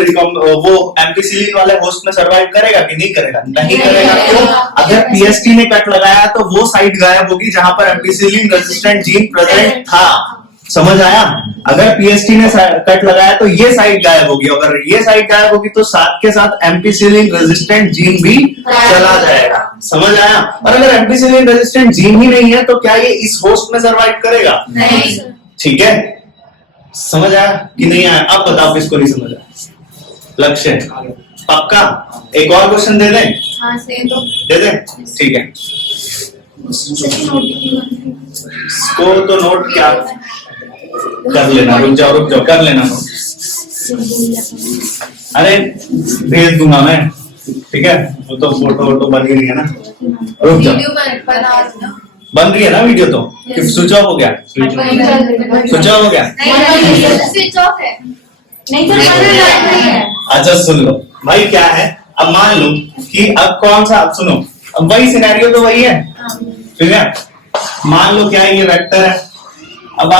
एम्पिसिलिन वाले होस्ट में सर्वाइव करेगा कि नहीं करेगा? नहीं करेगा। क्यों? अगर पीएसटी ने कट लगाया तो वो साइट गायब होगी जहां पर एम्पिसिलिन रेजिस्टेंट जीन प्रेजेंट था। समझ आया? अगर पीएसटी ने कट लगाया तो ये साइट गायब होगी, अगर ये साइट गायब होगी तो साथ के साथ एम्पिसिलिन रेजिस्टेंट जीन भी चला जाएगा। समझ आया? और अगर एम्पिसिलिन रेजिस्टेंट जीन ही नहीं है तो क्या ये इस होस्ट में सर्वाइव करेगा? नहीं। ठीक है, समझ आया कि नहीं आया? अब बताओ किसको नहीं समझ आया? लक्ष्य पक्का? एक और क्वेश्चन दे दें? हाँ से तो दे दें? ठीक है, इसको तो नोट क्या कर लेना, रुक जाओ कर लेना नोट। अरे भेज दूंगा मैं, ठीक है? वो तो फोटो बन ही रही है ना, रुक जाओ। बन रही है ना वीडियो तो? कि स्विच ऑफ हो गया? स्विच ऑफ हो गया? स्विच ऑफ है। नहीं तो नहीं है। अच्छा सुन लो भाई, क्या है, अब मान लो कि अब कौन सा, अब सुनो, अब वही सिनेरियो तो वही है, ठीक है? मान लो क्या है, ये वेक्टर है। अब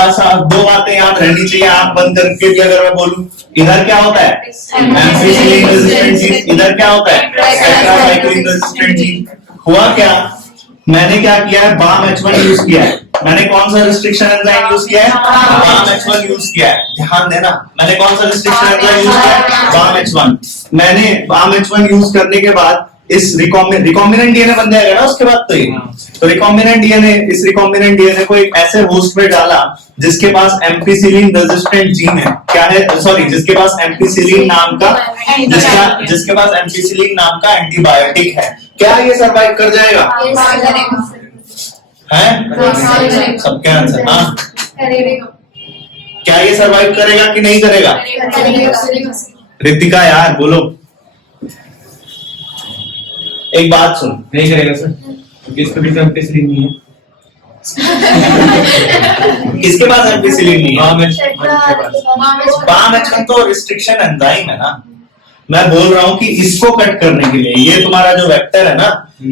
दो बातें याद रहनी चाहिए, आंख बंद करके भी अगर मैं बोलूं, इधर क्या होता है? Ampicillin resistant gene. इधर क्या होता है? Tetracycline resistant gene. हुआ क्या? मैंने क्या किया है? बाम H1 यूज किया है। मैंने कौन सा रिस्ट्रिक्शन एंजाइम यूज किया है? बाम H1 यूज किया है। ध्यान देना, मैंने कौन सा रिस्ट्रिक्शन एंजाइम यूज किया है? Bam H1। मैंने बाम H1 यूज करने के बाद इस रिकॉम्बिनेंट डीएनए बन जाएगा ना उसके बाद। तो रिकॉम्बिनेंट डीएनए, इस रिकॉम्बिनेंट डीएनए को एक ऐसे होस्ट में डाला जिसके पास एम्पिसिलिन रेजिस्टेंट जीन है। क्या है? सॉरी, जिसके पास एम्पिसिलिन नाम का जिसके पास एम्पिसिलिन नाम का एंटीबायोटिक है। क्या ये सर्वाइव कर जाएगा? है सबके आंसर? हाँ, क्या ये सर्वाइव करेगा कि नहीं करेगा? रितिका यार बोलो, एक बात सुन। नहीं करेगा सर, क्योंकि इसको भी एम्पिसिलिन नहीं है। किसके पास एम्पिसिलिन नहीं है? टेट्रा बाम H1 तो रिस्ट्रिक्शन एंजाइम है ना। मैं बोल रहा हूँ कि इसको कट करने के लिए, ये तुम्हारा जो वेक्टर है ना,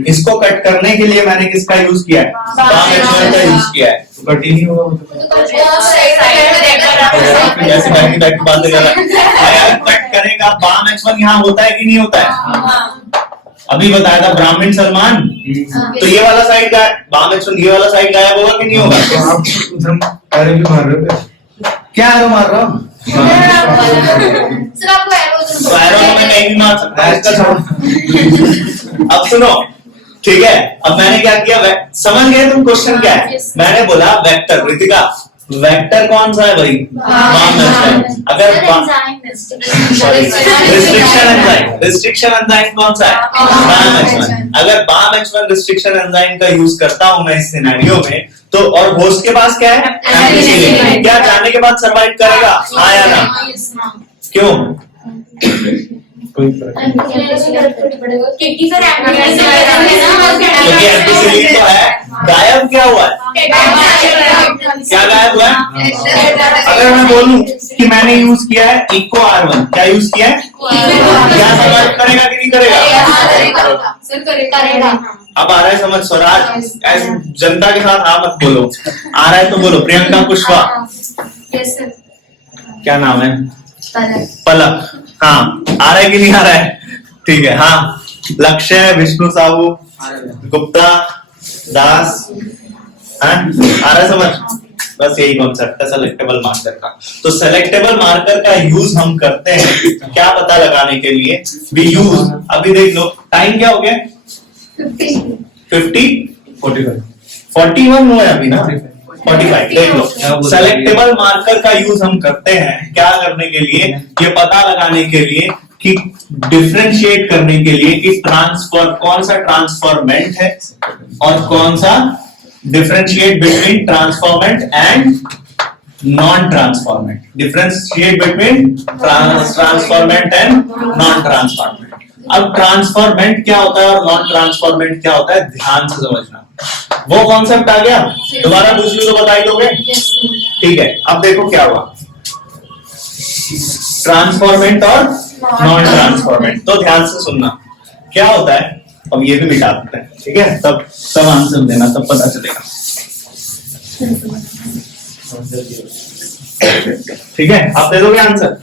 इसको कट करने के लिए मैंने किसका यूज किया है? बाम H1 का यूज किया है। तो कट ही नहीं होगा। जैसे बैक टू बैक बातें कर रहा है, अगर कट करेगा बाम H1 यहाँ होता है कि नहीं होता है? अभी बताया था ब्राह्मण सलमान, तो ये वाला साइड का बाम H1, ये वाला साइड गायब होगा कि नहीं होगा? आप उधर एरो भी मार रहे हो क्या एरो मार रहा हूँ? सर आपको तो एरो तो मैं कहीं भी मार सकता है, इसका छोड़ो। अब सुनो, ठीक है, अब मैंने क्या किया, समझ गए तुम क्वेश्चन क्या है? मैंने बोला वेक्टर, कृतिका वेक्टर कौन सा है भाई? Balm H1। अगर रिस्ट्रिक्शन एंजाइम कौन सा है? Bam H1। अगर बाम H1 रिस्ट्रिक्शन एंजाइम का यूज करता हूं मैं इस सिनेरियो में, तो और होस्ट के पास क्या है? एम्पिसिलिन। क्या जाने के बाद सर्वाइव करेगा? हाँ या ना? क्यों? क्योंकि सर क्योंकि एम्पिसिलिन तो है, गायब क्या हुआ है? क्या गायब हुआ है? अगर मैं बोलूं कि मैंने यूज किया है इको R1, क्या यूज किया है? क्या सर्वाइव करेगा कि नहीं करेगा? सर करेगा। अब आ रहा है समझ स्वराज? ऐसे जनता के साथ हाँ मत बोलो, आ रहा है तो बोलो। Priyanka Kushwaha, yes sir. क्या नाम है? पलक। हाँ, आ रहा है कि नहीं आ रहा है? ठीक है। हाँ, लक्ष्य, विष्णु साहू, गुप्ता, दास, हाँ आ रहा है समझ? बस यही कॉन्सेप्ट है सेलेक्टेबल मार्कर का। तो सेलेक्टेबल मार्कर का यूज हम करते हैं क्या पता लगाने के लिए? वी यूज, अभी देख लो टाइम क्या हो गया? 41 हुआ है अभी ना, 45। देख लो, सेलेक्टेबल मार्कर का यूज हम करते हैं क्या करने के लिए? ये पता लगाने के लिए कि डिफरेंशिएट करने के लिए कि ट्रांसफर कौन सा ट्रांसफॉर्मेंट है और कौन सा differentiate between transformant and non transformant. Differentiate between transformant and non transformant. अब ट्रांसफॉर्मेंट क्या होता है और नॉन ट्रांसफॉर्मेंट क्या होता है, ध्यान से समझना। वो कॉन्सेप्ट आ गया? दोबारा पूछ लो तो बता ही दोगे? ठीक है। अब देखो क्या हुआ, ट्रांसफॉर्मेंट और नॉन ट्रांसफॉर्मेंट। तो ध्यान से सुनना क्या होता है। अब ये भी मिटा देते हैं, ठीक है, तब आंसर देना, तब पता चलेगा। ठीक है, आप दे दोगे आंसर?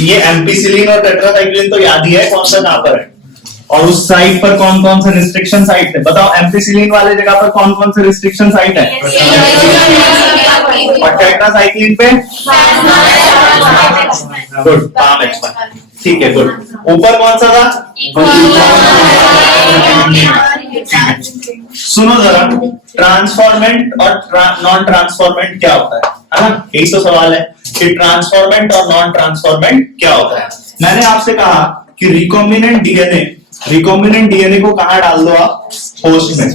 ये एम्पिसिलिन और टेट्रासाइक्लिन तो याद ही है कौन सा कहां पर है, और उस साइट पर कौन कौन से रिस्ट्रिक्शन साइट है? बताओ, एम्पिसिलिन वाले जगह पर कौन कौन से रिस्ट्रिक्शन साइट है? और टेट्रासाइक्लिन पे? Good, Bam H1। ठीक है, गुड। ऊपर कौन सा था? सुनो जरा, ट्रांसफॉर्मेंट और नॉन ट्रांसफॉर्मेंट क्या होता है ना? यही तो सवाल है कि ट्रांसफॉर्मेंट और नॉन ट्रांसफॉर्मेंट क्या होता है। मैंने आपसे कहा कि रिकॉम्बिनेंट डीएनए को कहां डाल दो आप? होस्ट में।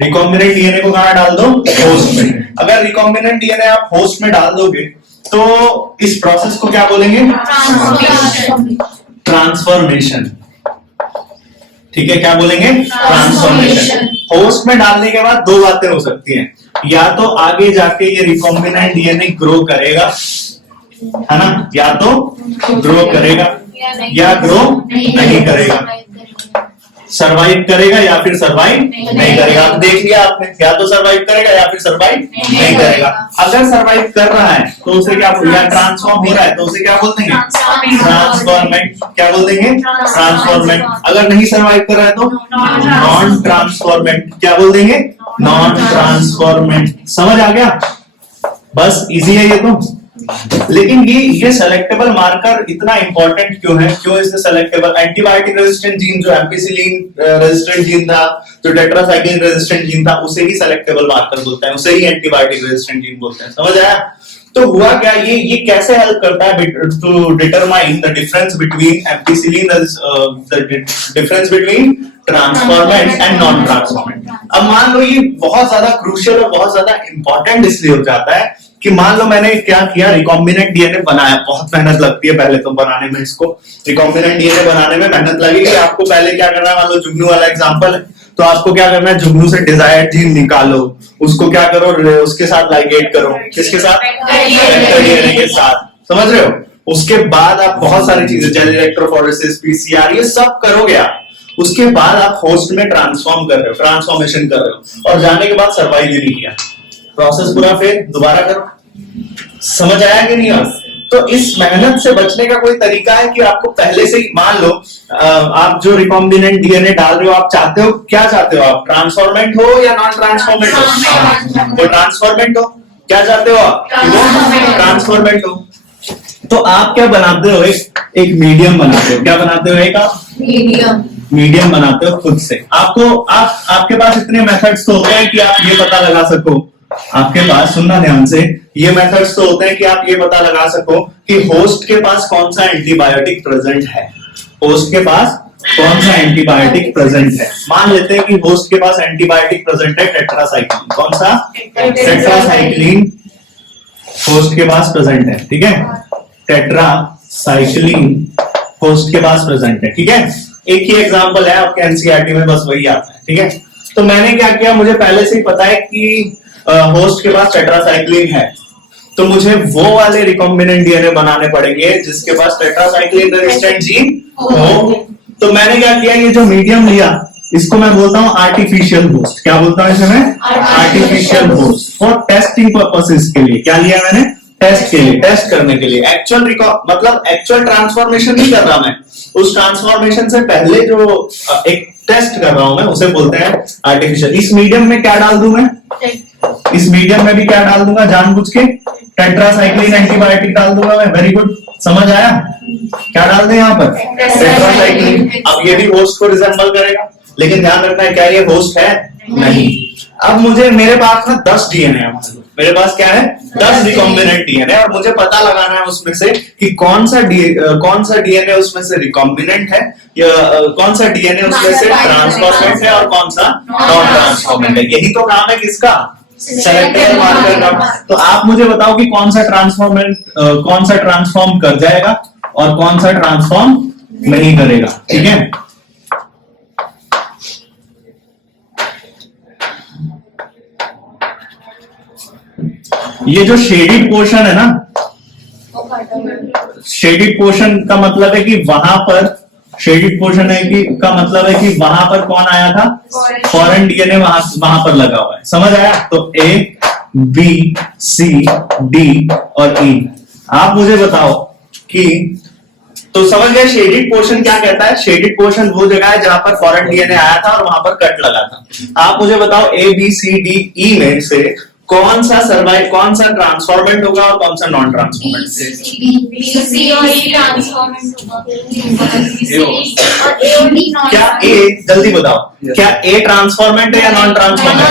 रिकॉम्बिनेंट डीएनए को कहां डाल दो? होस्ट में। अगर रिकॉम्बिनेंट डीएनए आप होस्ट में डाल दोगे तो इस प्रोसेस को क्या बोलेंगे? ट्रांसफॉर्मेशन। ठीक है, क्या बोलेंगे? ट्रांसफॉर्मेशन। होस्ट में डालने के बाद दो बातें हो सकती हैं, या तो आगे जाके ये रिकॉम्बिनेंट डीएनए ग्रो करेगा, है ना, या तो ग्रो करेगा या ग्रो नहीं करेगा, सरवाइव करेगा या फिर सरवाइव नहीं करेगा। अब देख लिया आपने, या तो सरवाइव करेगा या फिर सरवाइव नहीं करेगा। अगर सरवाइव कर रहा है तो उसे क्या बोलेंगे? ट्रांसफॉर्म हो रहा है तो उसे क्या बोल देंगे? ट्रांसफॉर्मेंट। क्या बोल देंगे? ट्रांसफॉर्मेंट। अगर नहीं सरवाइव कर रहा है तो नॉन ट्रांसफॉर्मेंट। क्या बोल देंगे? Non transformant. समझ आ गया? बस इजी है ये तो। लेकिन ये सेलेक्टेबल मार्कर इतना इंपॉर्टेंट क्यों है? क्यों इसे सेलेक्टेबल? एंटीबायोटिक रेजिस्टेंट जीन जो एम्पिसिलिन रेजिस्टेंट जीन था, जो टेट्रासाइक्लिन रेजिस्टेंट जीन था, उसे ही सेलेक्टेबल मार्कर बोलते हैं, उसे ही एंटीबायोटिक रेजिस्टेंट जीन बोलते हैं। समझ आया? तो हुआ क्या, ये कैसे हेल्प करता है to determine the difference between ampicillin, the difference between transformant and non transformant. अब मान लो ये बहुत ज्यादा क्रूशियल और बहुत ज्यादा इंपॉर्टेंट इसलिए हो जाता है कि मान लो मैंने क्या किया, रिकॉम्बिनेंट डीएनए बनाया। बहुत मेहनत लगती है पहले तो बनाने में, इसको रिकॉम्बिनेंट डीएनए बनाने में मेहनत लगेगी। आपको पहले क्या करना है, मान लो जुगनू वाला एग्जांपल है, तो आपको क्या करना है, जुगनू से डिजायर्ड जीन निकालो, उसको क्या करो, उसके साथ लाइगेट करो, किसके साथ, वेक्टर डीएनए के साथ, समझ रहे हो। उसके बाद आप बहुत सारी चीजें जेल इलेक्ट्रोफोरेसिस, पीसीआर, ये सब करोगे आप। उसके बाद आप होस्ट में ट्रांसफॉर्म कर रहे हो, ट्रांसफॉर्मेशन कर रहे हो, और जाने के बाद सर्वाइव भी नहीं किया, प्रोसेस पूरा फिर दोबारा करो। समझ आया कि नहीं आप? तो इस मेहनत से बचने का कोई तरीका है कि आपको पहले से ही, मान लो आप जो रिकॉम्बिनेंट डीएनए डाल रहे हो, आप चाहते हो, क्या चाहते हो आप, ट्रांसफॉर्मेंट हो या नॉन ट्रांसफॉर्मेंट हो? वो ट्रांसफॉर्मेंट हो, क्या चाहते हो आप, ट्रांसफॉर्मेंट हो। तो आप क्या बनाते हो, एक मीडियम बनाते हो। क्या बनाते हो, एक आप मीडियम बनाते हो खुद से। आपके पास इतने मेथड्स तो होते हैं कि आप ये पता लगा सको, आपके पास, सुनना ध्यान से, ये मेथड्स तो होते हैं कि आप ये पता लगा सको कि होस्ट के पास कौन सा एंटीबायोटिक प्रेजेंट है। होस्ट के पास कौन सा एंटीबायोटिक प्रेजेंट है। मान लेते हैं कि होस्ट के पास एंटीबायोटिक प्रेजेंट है टेट्रासाइक्लिन। कौन सा, टेट्रासाइक्लिन होस्ट के पास प्रेजेंट है, ठीक है। टेट्रासाइक्लिन होस्ट के पास प्रेजेंट है, ठीक है। एक ही एग्जांपल है आपके एनसीईआरटी में, बस वही आता है, ठीक है। तो मैंने क्या किया, मुझे पहले से ही पता है कि होस्ट के पास टेट्रासाइक्लिन है, तो मुझे वो वाले रिकॉम्बिनेंट डीएनए बनाने पड़ेंगे जिसके पास टेट्रासाइक्लिन रेजिस्टेंट जीन हो। तो मैंने क्या किया, ये जो मीडियम लिया, इसको मैं बोलता हूं आर्टिफिशियल होस्ट। क्या बोलता हूं इसे मैं, artificial host. For testing purposes के लिए क्या लिया मैंने, टेस्ट के लिए, टेस्ट करने के लिए। एक्चुअल मतलब एक्चुअल ट्रांसफॉर्मेशन नहीं कर रहा मैं, उस ट्रांसफॉर्मेशन से पहले जो एक टेस्ट कर रहा हूं मैं, उसे बोलते हैं आर्टिफिशियल। इस मीडियम में क्या डाल दूं मैं, इस मीडियम में भी क्या डाल दूंगा, जानबूझ के टेट्रासाइक्लिन एंटीबायोटिक डाल दूंगा मैं। वेरी गुड, समझ आया। क्या डाल दें यहाँ पर, टेट्रासाइक्लिन। अब ये भी होस्ट को रिजेंबल करेगा, लेकिन ध्यान रखना है, क्या ये होस्ट है, नहीं। अब मेरे पास ना 10 डीएनए है, मेरे पास क्या है, 10 रिकॉम्बिनेंट डीएनए, और मुझे पता लगाना है उसमें से कि कौन सा डीएनए उसमें से रिकॉम्बिनेंट है, या कौन सा डीएनए उसमें से ट्रांसफॉर्मेंट है, और कौन सा नॉन ट्रांसफॉर्मेंट है। यही तो काम है किसका, सेलेक्टेबल मार्कर का। तो आप मुझे बताओ कि कौन सा ट्रांसफॉर्म कर जाएगा और कौन सा ट्रांसफॉर्म नहीं करेगा, ठीक है। ये जो शेडिड पोर्शन है ना, शेडिड पोर्शन का मतलब है कि वहां पर, शेडिड पोर्शन है कि का मतलब है कि वहां पर कौन आया था, फॉरेन डीएनए वहां पर लगा हुआ है। समझ आया। तो ए, बी, सी, डी और ई। आप मुझे बताओ कि, तो समझ गए शेडिड पोर्शन क्या कहता है। शेडिड पोर्शन वो जगह है जहां पर फॉरेन डीएनए आया था और वहां पर कट लगा था। आप मुझे बताओ ए, बी, सी, डी, ई में से कौन सा सर्वाइव, कौन सा ट्रांसफॉर्मेंट होगा और कौन सा नॉन ट्रांसफॉर्मेंट। क्या ए, जल्दी बताओ, क्या ए ट्रांसफॉर्मेंट है या नॉन ट्रांसफॉर्मेंट?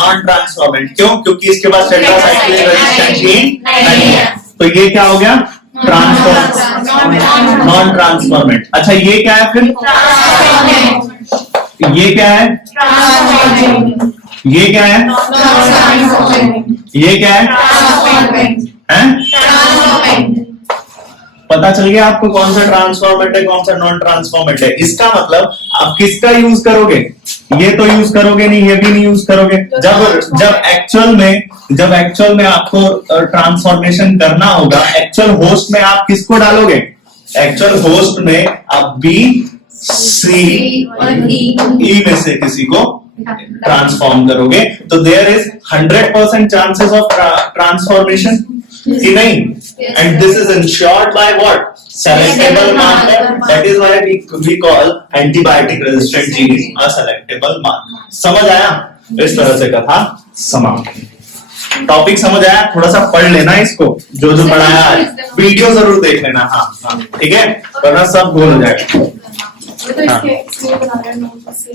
Non transformant. क्यों? क्योंकि इसके पास टेट्रासाइक्लिन रेजिस्टेंट जीन नहीं है। तो ये क्या हो गया, नॉन ट्रांसफॉर्मेंट। अच्छा, ये क्या है फिर, ये क्या है, ये क्या है, ये क्या है, पता चल गया आपको कौन सा ट्रांसफॉर्मेंट है, कौन सा नॉन ट्रांसफॉर्मेंट है। इसका मतलब आप किसका यूज करोगे, ये तो यूज करोगे नहीं, ये भी नहीं यूज करोगे। जब एक्चुअल में आपको ट्रांसफॉर्मेशन करना होगा, एक्चुअल होस्ट में आप किसको डालोगे, एक्चुअल होस्ट में आप बी, सी, ई में से किसी को ट्रांसफॉर्म करोगे। तो there is 100% chances of transformation कि नहीं। And this is ensured by what, selectable marker. That is why we call antibiotic resistant genes a selectable marker. समझ आया। इस तरह से कथा समाप्त। टॉपिक समझ आया, थोड़ा सा पढ़ लेना इसको, जो पढ़ाया है, वीडियो जरूर देख लेना। हाँ ठीक है, वरना सब भूल हो जाएगा। तो इसके बना रहे हैं नोट्स से